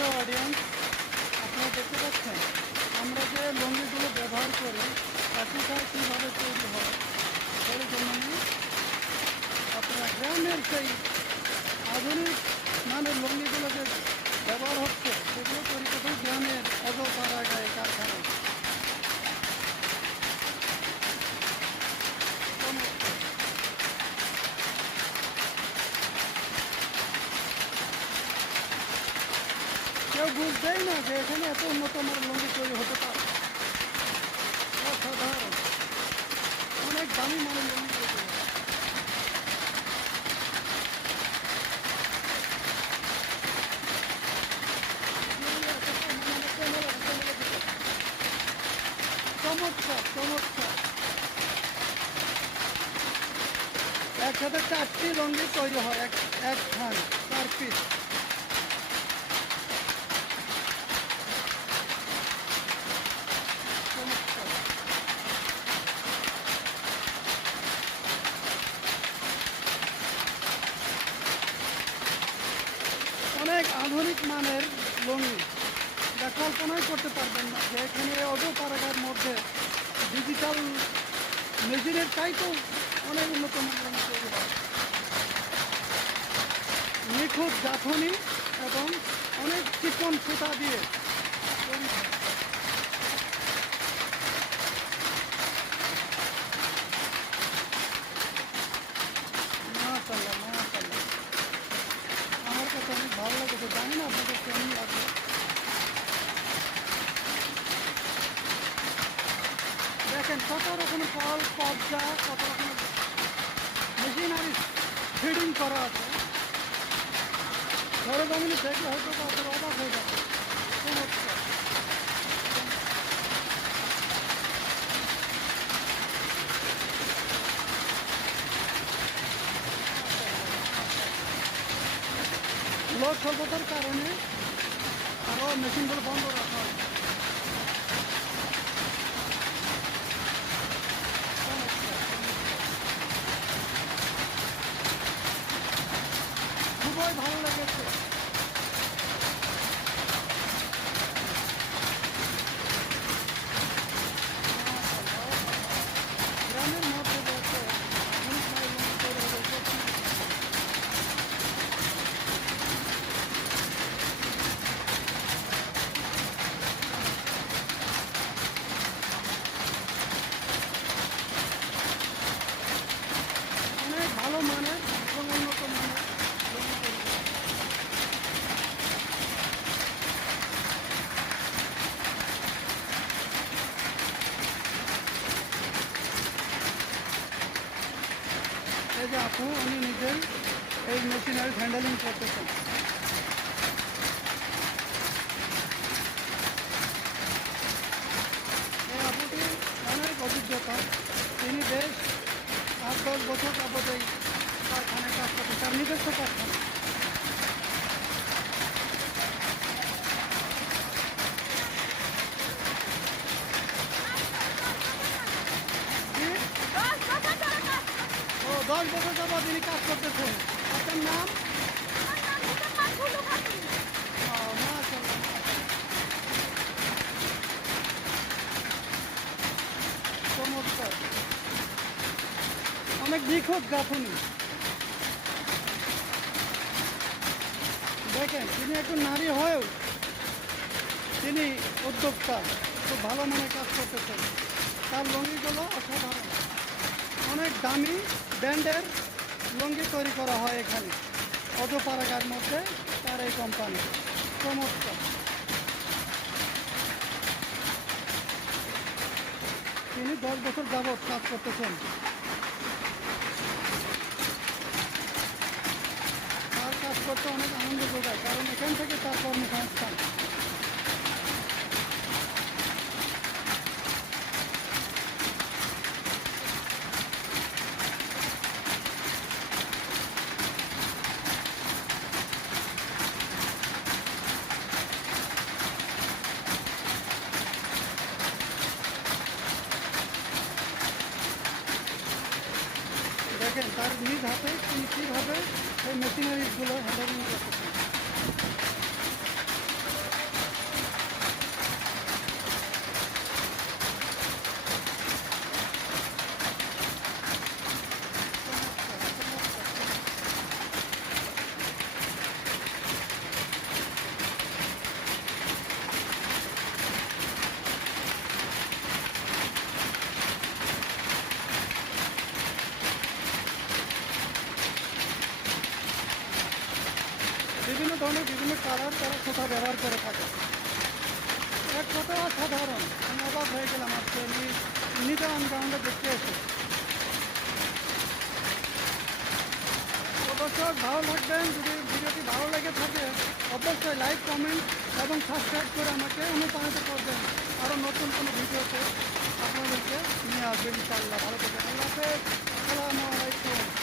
প্রিয় অডিয়েন্স, আপনারা দেখতে পাচ্ছেন আমরা যে লুঙ্গিগুলো ব্যবহার করি কাঠিখায় কীভাবে তৈরি হয় সেই জন্য আপনারা গ্রামের সেই আধুনিক মানের লুঙ্গিগুলো যে ব্যবহার হচ্ছে সেগুলো তৈরি করতে গ্রামের অজপাড়া গায়ে কারখানায়। কেউ বুঝতেই না যে এখানে এত উন্নত মানের লুঙ্গি তৈরি হতে পারে। অসাধারণ, অনেক দামি মানের লুঙ্গি তৈরি হয়। চমৎকার চমৎকার, একসাথে 4টি লুঙ্গি তৈরি হয় এক খান 4 পিস। অনেক আধুনিক মানের লুঙ্গি, যা কল্পনাই করতে পারবেন না যে এখানে অজপাড়াগার মধ্যে ডিজিটাল মেশিনের চাইতেও অনেক উন্নত মানের লুঙ্গি তৈরি হয়। নিখুঁত গাঁথনি এবং অনেক চিকন সুতা দিয়ে তৈরি হয়। মাশাআল্লাহ মাশাআল্লাহ, আমার কাছে অনেক ভালো লাগছে, জানি না আপনাদের কেমন লাগবে। দেখেন কত রকমের কল কবজা, কত রকমের মেশিনারি ফিডিং করা আছে। সরজমিনে দেখলে হয়তো আপনার অবাক হয়ে যাবে। চমৎকার, লোক স্বল্পতার কারণে আরও মেশিনগুলো বন্ধ রাখা হয়। খুবই ভালো লেগেছে। গ্রামের মধ্যে দেখে আধুনিক মানের লুঙ্গি তৈরি হবে এসব। অনেক ভালো মানের এবং উন্নত মানের লুঙ্গি তৈরি হবে। এই যে আপু, উনি নিজেই এই মেশিনারি হ্যান্ডেলিং করতেছেন। এই আপুটি অনেক অভিজ্ঞতা, তিনি বেশ 8-10 বছর যাবত এই কারখানায় কাজ করতে, তার নিজস্ব কারখানা। ও 10 বছর যাবত তিনি কাজ করতেছেন। আপনার নাম? মাশাআল্লাহ, চমৎকার, অনেক নিখুঁত গাঁথনি। দেখেন তিনি একজন নারী হয়েও তিনি উদ্যোক্তা, খুব ভালো মানের কাজ করতেছেন। তার লুঙ্গিগুলো অসাধারণ, অনেক দামি ব্র্যান্ডের লুঙ্গি তৈরি করা হয় এখানে অজপাড়াগার মধ্যে তার এই কোম্পানি। চমৎকার, তিনি 10 বছর যাবৎ কাজ করতেছেন। তার কাজ করতে অনেক আনন্দ যোগায়, কারণ এখান থেকে তার কর্মসংস্থান। দেখেন তার নিজ হাতে তিনি কীভাবে সেই মেশিনারিজগুলো হ্যান্ডেলিং করতেছেন। ধরনের বিভিন্ন কালার তারা সুতা ব্যবহার করে থাকে। এক কথা অসাধারণ, আমি অবাক হয়ে গেলাম আজকে নিজে গ্রাউন্ডে দেখতে এসে। তো দর্শক, ভালো থাকবেন। যদি ভিডিওটি ভালো লেগে থাকে অবশ্যই লাইক, কমেন্ট এবং সাবস্ক্রাইব করে আমাকে অনুপ্রাণিত করবেন আরও নতুন কোনো ভিডিওতে আপনাদেরকে নিয়ে আসবেন ইনশাআল্লাহ। ভালো থাকবেন। আল্লাহ হাফেজ। আসসালামু আলাইকুম।